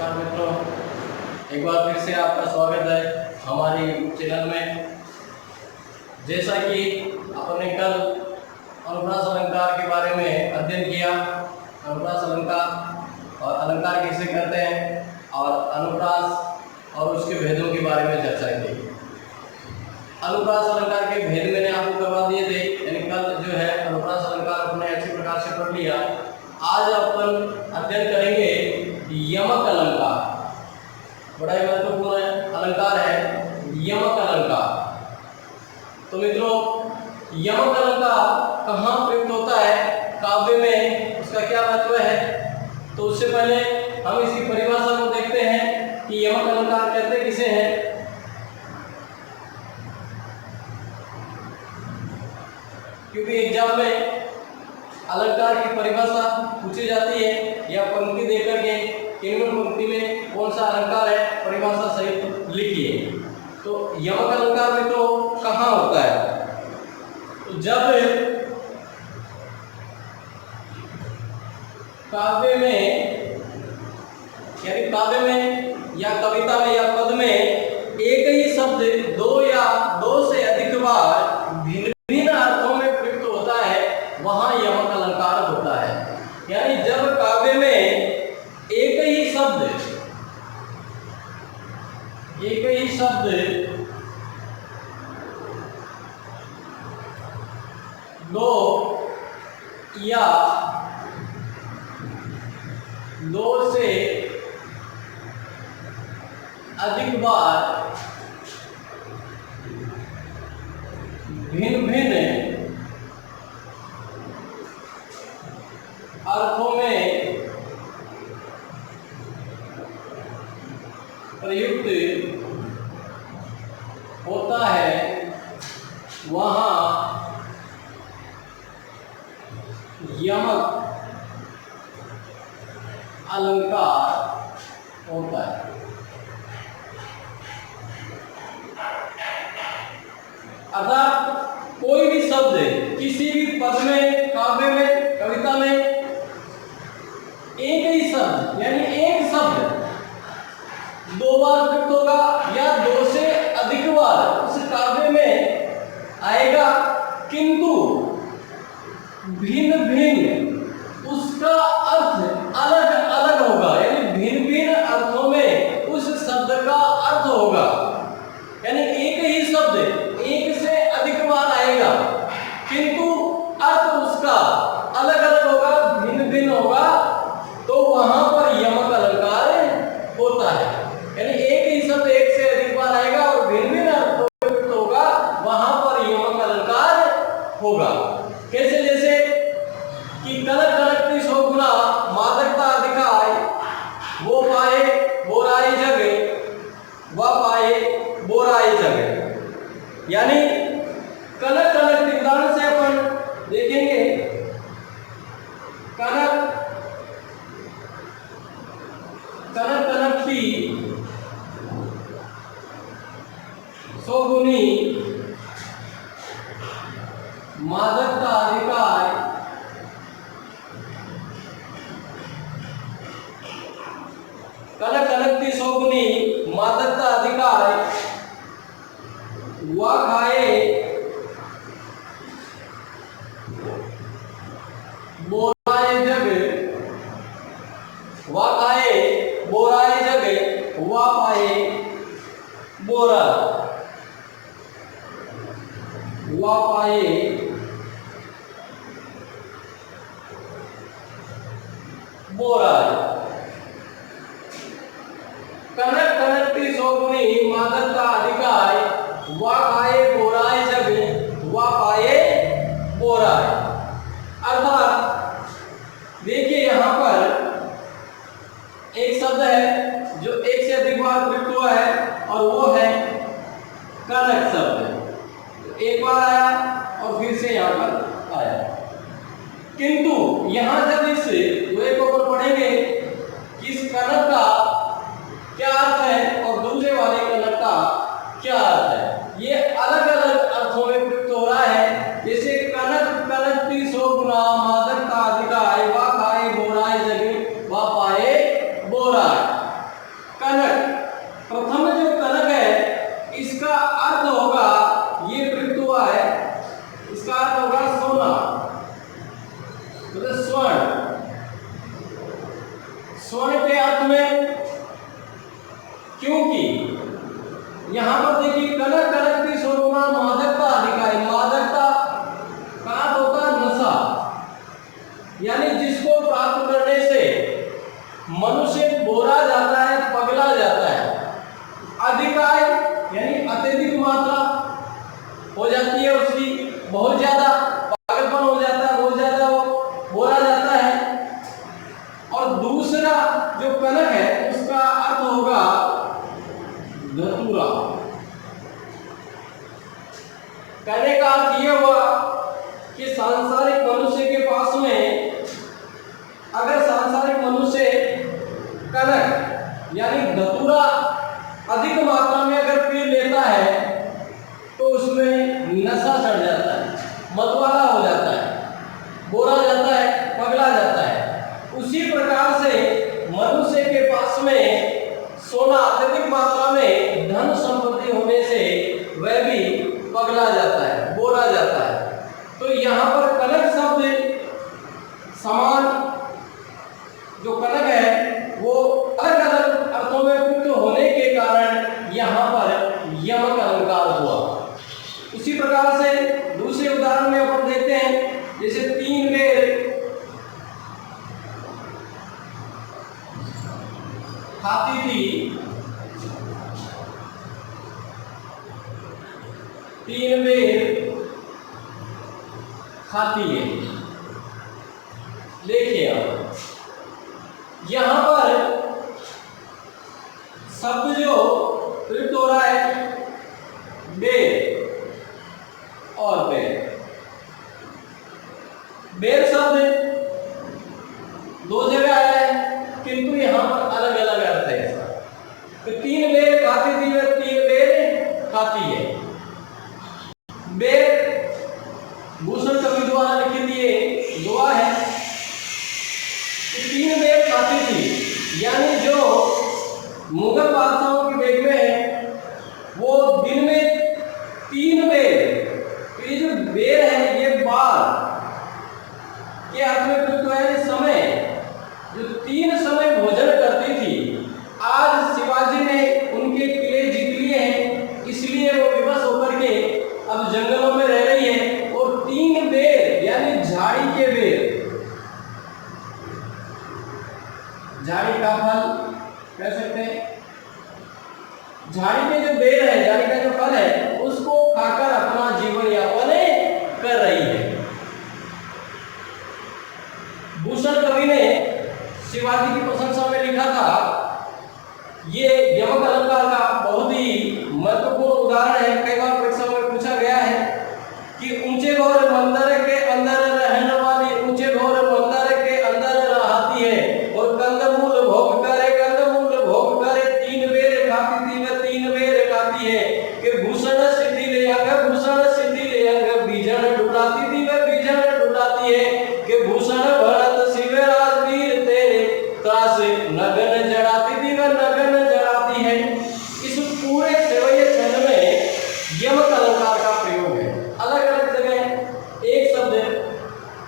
नमस्कार मित्रों, एक बार फिर से आपका स्वागत है हमारे यूट्यूब चैनल में। जैसा कि आपने कल अनुप्रास अलंकार के बारे में अध्ययन किया, अनुप्रास अलंकार और अलंकार कैसे करते हैं और अनुप्रास और उसके भेदों के बारे में चर्चा की। अनुप्रास अलंकार के भेद मैंने आपको करवा दिए थे, यानी कल जो है अनुप्रास अलंकार अपने अच्छी प्रकार से पढ़ लिया। आज अपन अध्ययन करेंगे यमक अलंकार। बड़ा ही महत्वपूर्ण अलंकार है यमक अलंकार। तो मित्रों, यमक अलंकार कहाँ प्रयुक्त होता है, काव्य में उसका क्या महत्व है। तो उससे पहले हम इसकी परिभाषा को देखते हैं कि यमक अलंकार कहते किसे हैं। क्योंकि एग्जाम में अलंकार की परिभाषा पूछी जाती है या पंक्ति देकर के केवल पंक्ति में कौन सा अलंकार है परिभाषा सहित लिखिए। तो यमक अलंकार में तो कहाँ होता है, तो जब काव्य में यानी काव्य में या कविता में या पद में एक ही शब्द दो या दो से अधिक बार भिन्न भिन्न अर्थों में प्रयुक्त होता है, वहां यमक अलंकार होता है। यानी जब काव्य में एक ही शब्द दो या दो से अधिक बार भिन्न भिन्न अर्थों में प्रयुक्त होता है, वहां यमक अलंकार होता है। अर्थात कोई भी शब्द किसी भी पद में, काव्य में, कविता में एक ही शब्द यानी एक शब्द दो बार प्रयुक्त होगा या दो से अधिक बार उस काव्य में आएगा, किंतु भिन्न भिन्न उसका अर्थ अलग अलग होगा। यानी भिन्न भिन्न अर्थों में उस शब्द का अर्थ होगा। यानी एक ही शब्द एक से अधिक बार आएगा, किंतु अर्थ उसका अलग अलग होगा, भिन्न भिन्न होगा, तो वहां पर यमक अलंकार होता है। यानी एक ही शब्द एक से अधिक बार आएगा और भिन्न भिन्न अर्थों में प्रयुक्त होगा, वहां पर यमक अलंकार होगा। कैसे? जैसे कि कनक कनकती सो गुना मादकता दिखाए, वो पाए बोराई जगे, वह पाए बोराई जगे। यानी कनक कनकती, उदाहरण से अपन देखेंगे, कनक कनक कनकती सोगुनी मादकता अधिकार, कनक कनकती सोगुनी मादकता अधिकार, वह खाए बोराए जग, वह खाए बोराए जग, वह पाए बोरा, वह पाए बोरा। कनक कनकती सोगुनी मादकता अधिकार, वह खाए बोराए जग, वह पाए बोरा। अर्थात देखिए यहां पर एक शब्द है जो एक से अधिक बार प्रयुक्त हुआ है और वो है कनक शब्द। एक बार आया और फिर से यहां पर आया, किंतु यहां जब इस द्वय को पढ़ेंगे इस कनक का क्या अर्थ है और दूसरे वाले कनक का क्या अर्थ है, ये अलग अलग अर्थों में प्रयुक्त हो रहा है। जैसे कनक कनकती सो गुना मादकता अधिकार, वह खाए बोराए जगे, वह पाए बोरा। यानी जिसको प्राप्त करने से मनुष्य बोरा जाता है, पगला जाता है। अधिकाय यानी अत्यधिक मात्रा हो जाती है उसकी, बहुत ज्यादा पागलपन हो जाता है, बहुत ज्यादा वो बोला जाता है। और दूसरा जो कनक है उसका अर्थ होगा धतूरा। कहने का अर्थ यह हुआ कि सांसारिक मनुष्य के पास में अगर सांसारिक मनुष्य कनक यानी धतूरा अधिक मात्रा में अगर पी लेता है तो उसमें नशा चढ़ जाता है, मतवाला हो जाता है, बोला जाता है, पगला जाता है। उसी प्रकार से मनुष्य के पास में सोना अत्यधिक मात्रा में धन संपत्ति होने से वह भी पगला जाता है, बोला जाता है। तो यहाँ पर कनक शब्द समान जो कनक है वो अलग अलग अर्थों में प्रयुक्त होने के कारण यहाँ पर यमक अलंकार हुआ। उसी प्रकार से दूसरे उदाहरण में अपन देखते हैं, जैसे 3 बेर खाती थी, 3 बेर खाती है। देखिए आप यहां पर शब्द जो प्रयुक्त हो रहा है बेर और बेर। बेर शब्द 2 जगह आया है किंतु यहां पर अलग अलग अर्थ है इसका। तो 3 बेर खाती थी, वह 3 बेर खाती है। बेर भूषण कवि द्वारा लिखित ये दुआ है कि 3 बेर खाती थी, यानी जो मुगल बादशाहों के बेग में है वो दिन में 3 बेर, तो ये जो बेर है ये बार के अर्थ में प्रयुक्त है। समय जो 3 समय भोजन करती थी, आज शिवाजी ने उनके किले जीत लिए हैं, इसलिए वो विवश होकर के अब जंगलों में रह रही है। और 3 बेर यानी झाड़ी के बेर, झाड़ी का फल कह सकते हैं, झाड़ी के जो बेर है, झाड़ी का जो फल है, उसको खाकर अपना जीवन यापन कर रही है। भूषण कवि ने शिवाजी की प्रशंसा में लिखा था, ये यमक अलंकार का बहुत ही महत्वपूर्ण उदाहरण है। कई बार परीक्षा में पूछा गया है कि ऊंचे घोर मंदिर के अंदर रहने वाली ऊंचे घोर मंदिर के अंदर रहती है और कंदमूल भोग करे, कंदमूल भोग करे, 3 बेर खाती थी, वह 3 बेर खाती है कि भूषण सिद्धि ले अंग, भूषण सिद्धि ले अंग, बीजन ढुलाती थी, वह बीजन ढुलाती है कि भूषण भरत शिव राजवीर तेरे त्रास नगन जड़ाती थी, वह नगन जड़ाती है। इस पूरे सेवय छंद में यमक अलंकार का प्रयोग है। अलग अलग जगह एक शब्द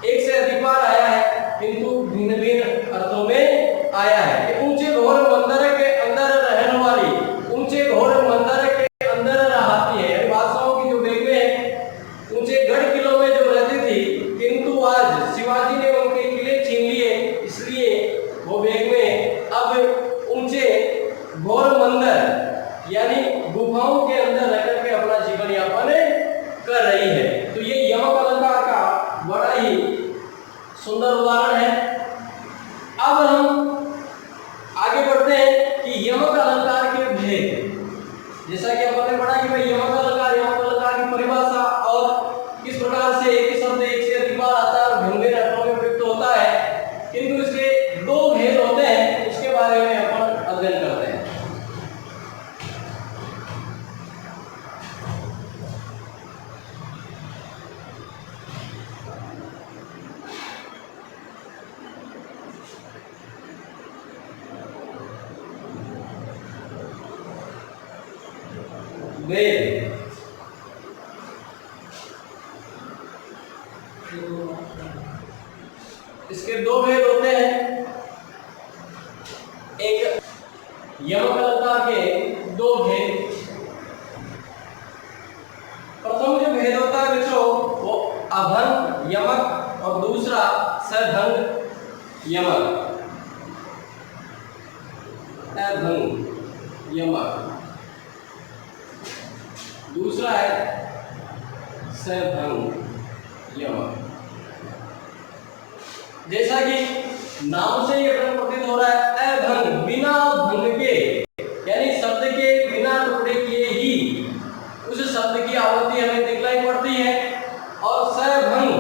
एक से अधिक बार आया है किंतु भिन्न भिन्न अर्थों में आया है। कि ऊंचे घोर मंदिर के अंदर रहने वाली, ऊंचे घोर मंदिर के अंदर रहती है, बादशाहों की जो बेगमें हैं ऊंचे गढ़ किलों में जो रहती थी, किंतु आज शिवाजी ने उनके किले छीन लिए, इसलिए वो बेगमें अब ऊंचे घोर मंदिर यानी गुफाओं के अंदर रहकर के अपना जीवन यापन कर रही है। तो ये यमक अलंकार का बड़ा ही सुंदर उदाहरण है। अब हम आगे बढ़ते हैं कि यमक अलंकार के भेद। जैसा कि आपने पढ़ा कि भाई यमक अलंकार की परिभाषा और किस प्रकार से एक शब्द एक से अधिक बार आता है और भिन्न भिन्न अर्थों में प्रयुक्त होता है, किंतु इसके 2 भेद होते हैं, उसके बारे में अपन अध्ययन करते हैं। वेद इसके 2 भेद होते हैं। एक यमक अलंकार के 2 भेद। प्रथम जो भेद होता है बच्चों वो अभंग यमक और दूसरा सभंग यमक, अभंग यमक। दूसरा है सभंग यमक। जैसा कि नाम से ये प्रतीत हो रहा है, अभंग बिना भंग के, यानी शब्द के बिना टुकड़े किए ही उस शब्द की आवृत्ति हमें दिखलाई पड़ती है। और सभंग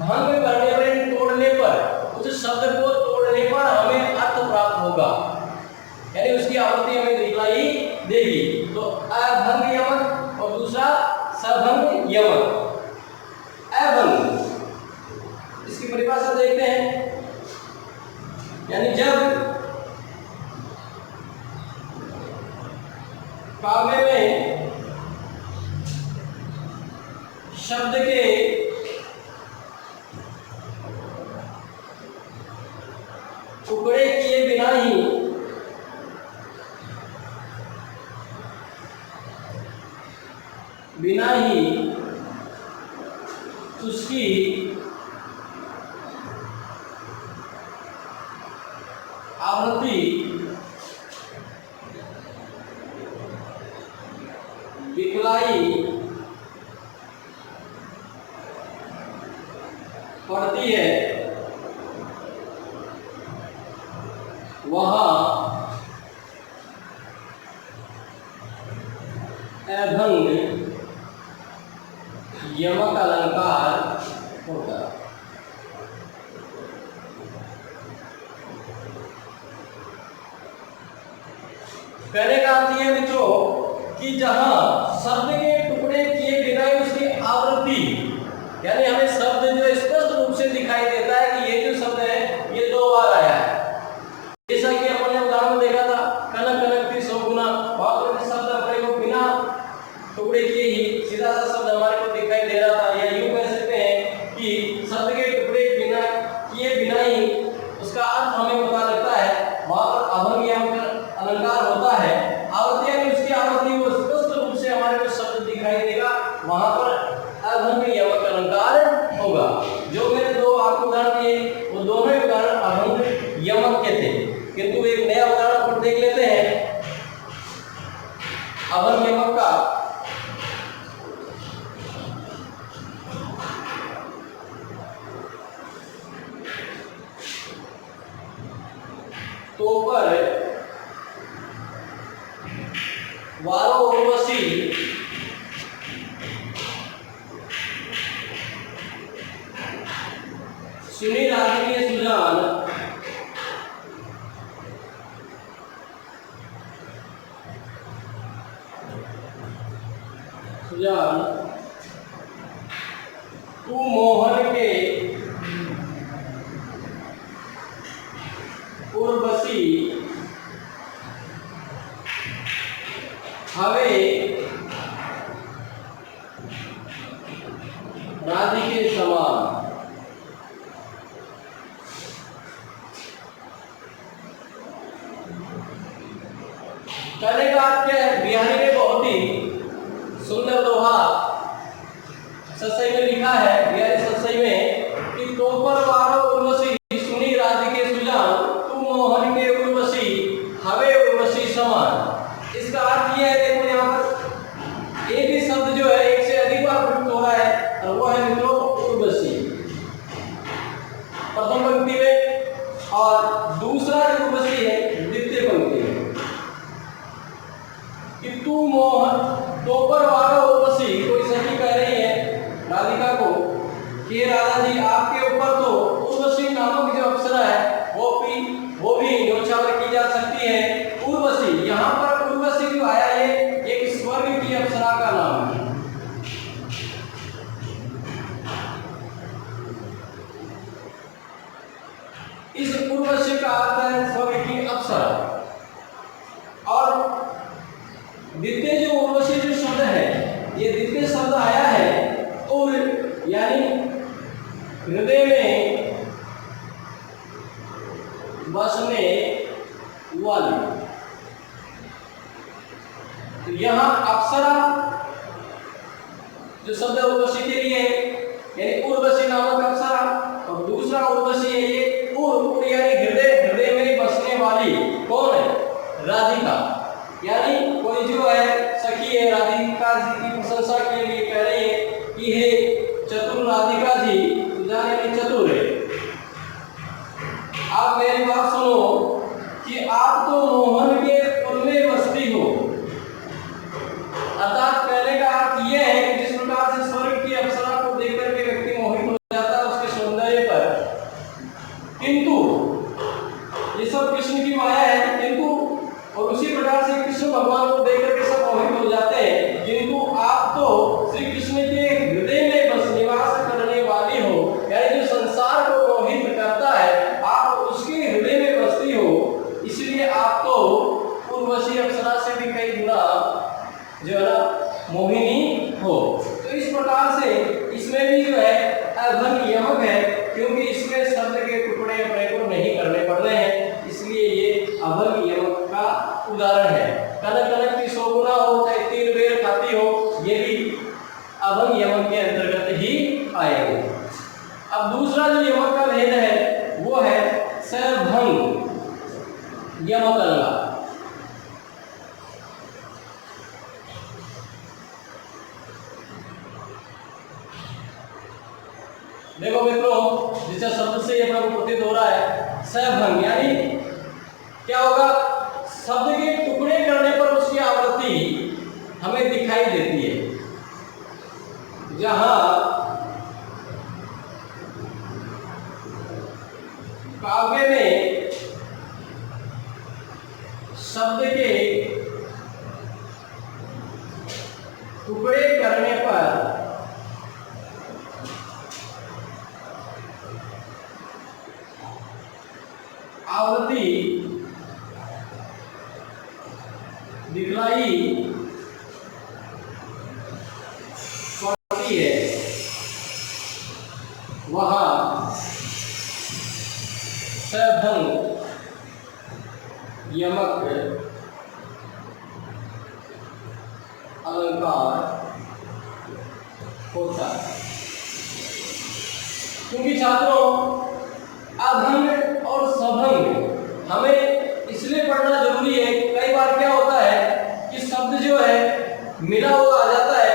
भंग करने पर, तोड़ने पर, उस शब्द को तोड़ने पर हमें अर्थ प्राप्त होगा, यानी उसकी आवृत्ति हमें दिखलाई देगी। तो अभंग यमक और दूसरा सभंग यमक। अभंग, इसकी परिभाषा देखते हैं, यानी जब काव्य में शब्द के टुकड़े किए बिना ही उसकी आवृत्ति दिखलाई पड़ती है, वहाँ अभंग यमक अलंकार होता है। कहने का अर्थ यह मित्रों कि जहां शब्द के टुकड़े किए बिना ही उसकी आवृत्ति, यानी हमें शब्द जो स्पष्ट रूप से दिखाई देता है कि ये जो शब्द है ये 2 बार आया है। जैसा कि हमने उदाहरण देखा था, कनक कनक थी 100 गुना, वहां पर शब्द अपने को बिना टुकड़े किए ही सीधा सा शब्द हमारे को दिखाई दे रहा था। या यूं कह सकते हैं कि शब्द के टुकड़े बिना किए बिना ही उसका अर्थ हमें पता लगता है, वहां पर अभंग यमक अलंकार होता है। आवृत्ति यानी उसकी आवृत्ति वो स्पष्ट रूप से हमारे को शब्द दिखाई देगा, वहां पर अभंग यमक अलंकार होगा। जो मैंने 2 आपको उदाहरण दिए वो दोनों ही उदाहरण अभंग यमक के थे, किंतु एक नया उदाहरण पर देख लेते हैं अभंग यमक का। तो पर वारो उर्वशी सुनी राजकीय सुजान, तू मोहन के उर्वशी हवे राधिके समान। कहने का अर्थ क्या है, बिहारी ने बहुत ही सुंदर दोहा सत्सई में लिखा है, बिहारी सत्सई में, कि तो पर वारो उर्वशी सुनी राधिके सुजान, तू मोहन के उर्वशी हवे उर्वशी समान। इसका अर्थ यह है, देखो यहाँ पर एक ही शब्द जो है एक से अधिक बार प्रयुक्त हो रहा है, और वो है मित्रों उर्वशी प्रथम पंक्ति में, और दूसरा जो उर्वशी है द्वितीय पंक्ति में। कि तू मोहन, तो पर वारो उर्वशी, कोई सखी कह रही है राधिका को कि राधा जी आपके ऊपर तो उर्वशी नामक जो अप्सरा है वो भी न्योछावर की जा सकती है। उर्वशी, यहाँ पर उर्वशी जो आया ये एक स्वर्ग की अप्सरा का नाम है। इस उर्वशी का अर्थ है स्वर्ग की अप्सरा। और द्वितीय जो उर्वशी जो शब्द है, ये द्वितीय शब्द आया है और यानी हृदय में बसने वाली। तो यहाँ अप्सरा जो शब्द उर्वशी के लिए, यानी उर्वशी नामक अप्सरा, और दूसरा दूसरा उर्वशी है ये उर यानी हृदय, हृदय में बसने वाली कौन है? राधिका, यानी कोई जो है सखी है राधिका जी की प्रशंसा के लिए कह रही है कि हे चतुर राधिका जी, जाने में चतुर है। आप मेरी बात सुनो कि आप तो मोहन के कुल में बसती हो। अर्थात कहने का अर्थ यह है कि जिस प्रकार से स्वर्ग की अप्सरा को देखकर के व्यक्ति मोहित हो जाता है उसके सौंदर्य पर, किंतु ये सब कृष्ण की माया है, किंतु और उसी प्रकार से कृष्ण भगवान को देखकर के सब मोहित हो जाते हैं, किंतु आप तो श्री कृष्ण के हृदय में बस निवास करने वाली हो, यानी जो संसार को मोहित करता है आप उसके हृदय में बसती हो, इसलिए आप तो उर्वशी अप्सरा से भी कई गुना जो है ना मोहिनी हो। तो इस प्रकार से इसमें भी जो है अभंग यमक है, क्योंकि इसमें शब्द के टुकड़े अपने को नहीं करने पड़ रहे हैं, इसलिए ये अभंग यमक का उदाहरण है। कनक कनक की सोगुना हो चाहे 3 बेर खाती हो, ये भी अभंग यमक के अंतर्गत ही आएंगे। अब दूसरा जो यमक का भेद है वो है सभंग यमक अलंकार। देखो मित्रों, जिस शब्द से ये प्रभु प्रतीत हो रहा है सभंग, यानी क्या होगा? शब्द के टुकड़े करने पर उसकी आवृत्ति हमें दिखाई देती है। जहां काव्य में शब्द के टुकड़े करने पर आवृत्ति दिखलाई पड़ती है, वहां सभंग यमक अलंकार होता है। क्योंकि छात्रों अभंग और सभंग हमें इसलिए पढ़ना जरूरी है, कई बार क्या होता है कि शब्द जो है मिला हुआ आ जाता है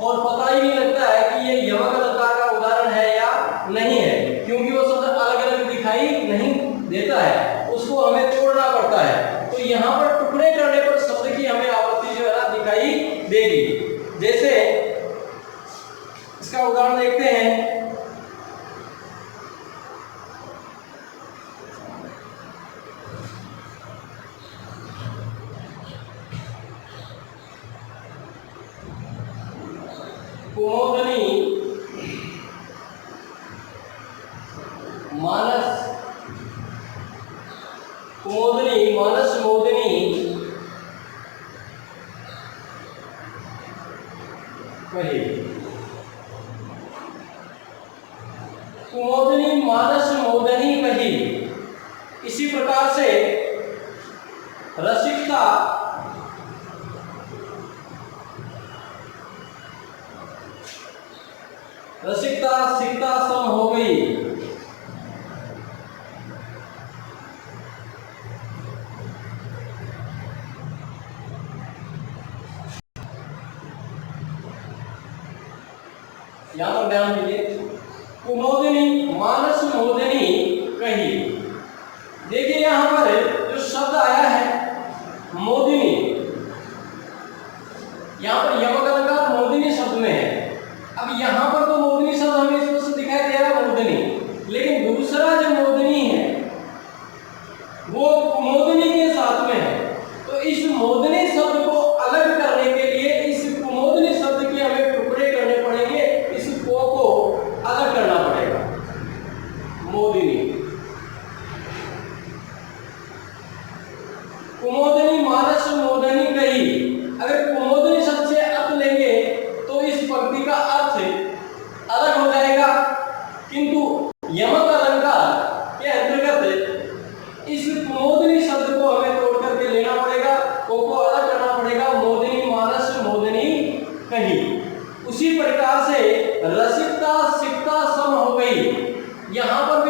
और पता ही नहीं लगता है कि ये यमक अलंकार का उदाहरण है या नहीं है, क्योंकि वो शब्द अलग अलग दिखाई नहीं देता है, उसको हमें तोड़ना पड़ता है। तो यहाँ पर टुकड़े करने पर शब्द की हमें आवृत्ति जो है ना दिखाई देगी। जैसे इसका उदाहरण देखते हैं, कुमोदनी मानस, कुमोदनी मानस मोदिनी कही। कुमोदनी मानस मोदनी कही। इसी प्रकार से रसिकता रसिकता सिकता सम हो गई। यहां पर ध्यान दीजिए, कुमोदिनी मानस मोदिनी कही। देखिए यहां पर जो शब्द आया है मोदिनी, यहां पर यमक अलंकार मोदिनी शब्द में है। अब यहां पर तो मोदिनी शब्द हमें स्पष्ट दिखाई दे रहा है मोदिनी, लेकिन दूसरा जो मोदिनी है वो कुमोदिनी के साथ में है। तो इस मोदिनी शब्द को अलग करने के लिए इस कुमोदिनी शब्द के हमें टुकड़े करने पड़ेंगे, इस को अलग करना पड़ेगा। मोदिनी, कुमोदिनी मानस मोदिनी कही। अगर कुमोदिनी शब्द से अर्थ लेंगे तो इस पंक्ति का अर्थ अलग हो जाएगा, किंतु यमक अलंकार के अंतर्गत इस कुमोदिनी शब्द को हमें तोड़ करके लेना पड़ेगा, को अलग करना पड़ेगा। मोदिनी मानस मोदिनी कही। उसी प्रकार से रसिकता सिकता सम हो गई। यहाँ पर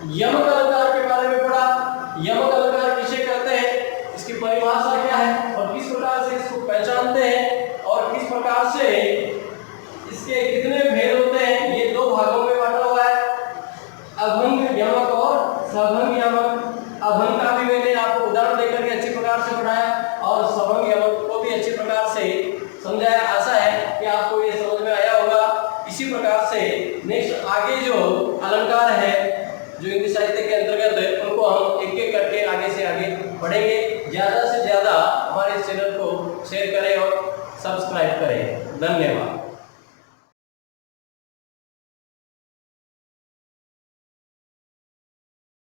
यमक अलंकार के बारे में पढ़ा। यमक अलंकार किसे कहते हैं, इसकी परिभाषा क्या है और किस प्रकार से इसको पहचानते हैं और किस प्रकार से इसके कितने भेद होते हैं, ये दो भागों में बांटा हुआ है, अभंग यमक और सभंग यमक। अभंग का भी मैंने आपको उदाहरण देकर के अच्छी प्रकार से पढ़ाया और सभंग यमक को भी अच्छी प्रकार से समझाया। आशा है कि आपको ये समझ में आया होगा। इसी प्रकार से नेक्स्ट आगे जो अलंकार है जो इंग्लिश साहित्य के अंतर्गत है, उनको हम एक एक करके आगे से आगे पढ़ेंगे। ज़्यादा से ज़्यादा हमारे इस चैनल को शेयर करें और सब्सक्राइब करें। धन्यवाद।